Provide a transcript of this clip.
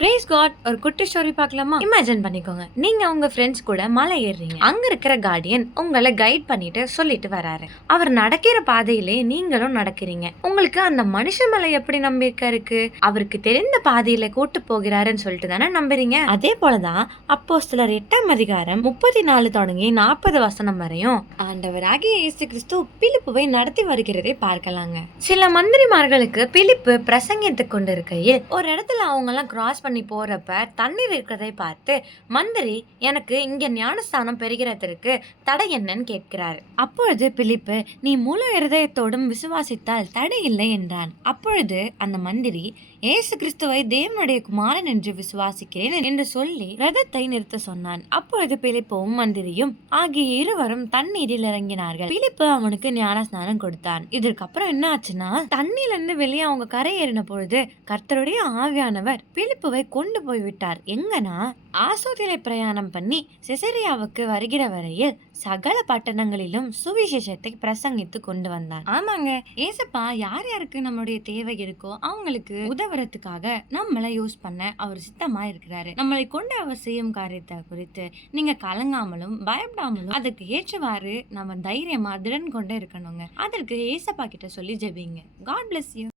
Brace God. ஒரு குட்டி story பார்க்கலாமா? இமேஜின் பண்ணிக்கோங்க, நீங்க உங்க ஃப்ரெண்ட்ஸ் கூட மலை ஏறுறீங்க. அங்க இருக்கிற கார்டியன் உங்களை கைட் பண்ணிட்டு சொல்லிட்டு வராரு. அவர் நடக்கிற பாதையிலே நீங்களும் நடக்கிறீங்க. உங்களுக்கு அந்த மனுஷ மலை எப்படி நம்பிக்கை இருக்கு? அவருக்கு தெரிந்த பாதையில கூட்டு போகிறாருன்னு சொல்லிட்டு தானே நம்புறீங்க. அதே போலதான் அப்போஸ்தலர் 8ஆம் அதிகாரம் 34 தொடங்கி 40 வசனம் வரையும் ஆண்டவராகிய இயேசு கிறிஸ்து பிலிப்புவை நடத்தி வருகிறதை பார்க்கலாங்க. சில மந்திரிமார்களுக்கு பிலிப்பு பிரசங்கித்துக் கொண்டிருக்கையில் ஒரு இடத்துல அவங்க எல்லாம் கிராஸ் பண்ணி போறப்ப தண்ணீர் இருக்கிறதை பார்த்து, மந்திரி, எனக்கு இங்க ஞானஸ்தானம் பெறுகிறதற்கு தடை என்னன்னு கேட்கிறார். அப்பொழுது பிலிப்பு, நீ முழு இருதயத்தோடும் விசுவாசித்தால் தடை இல்லை என்றான். அப்பொழுது அந்த மந்திரி, ஏசு கிறிஸ்துவை தேவனுடைய குமாரன் என்று விசுவாசிக்கிறேன் என்று சொல்லி ரதத்தை நிறுத்த சொன்னான். அப்பொழுது பிலிப்பும் மந்திரியும் ஆகிய இருவரும் தண்ணீரில் இறங்கினார்கள். பிலிப்பு அவனுக்கு ஞானஸ்நானம் கொடுத்தான். இதற்கப்புறம் என்ன ஆச்சுன்னா, தண்ணீர்ல இருந்து வெளியே அவங்க கரை ஏறின பொழுது கர்த்தருடைய ஆவியானவர் பிலிப்புவை கொண்டு போய் விட்டார். எங்கன்னா, ஆசோதிலே பிரயாணம் பண்ணி செசரியாவுக்கு வருகிற வரையில் சகல பட்டணங்களிலும் சுவிசேஷத்தை பிரசங்கித்து கொண்டு வந்தார். ஆமாங்க, ஏசப்பா யார் யாருக்கு நம்மளுடைய தேவை இருக்கோ அவங்களுக்கு உதவுறதுக்காக நம்மளை யூஸ் பண்ண அவர் சித்தமா இருக்கிறாரு. நம்மளை கொண்டு அவர் செய்யும் காரியத்தை குறித்து நீங்க கலங்காமலும் பயப்படாமலும் அதுக்கு ஏற்றவாறு நம்ம தைரியமா திறன் கொண்டு இருக்கணுங்க. அதற்கு ஏசப்பா கிட்ட சொல்லி ஜெபிங்க. God bless you.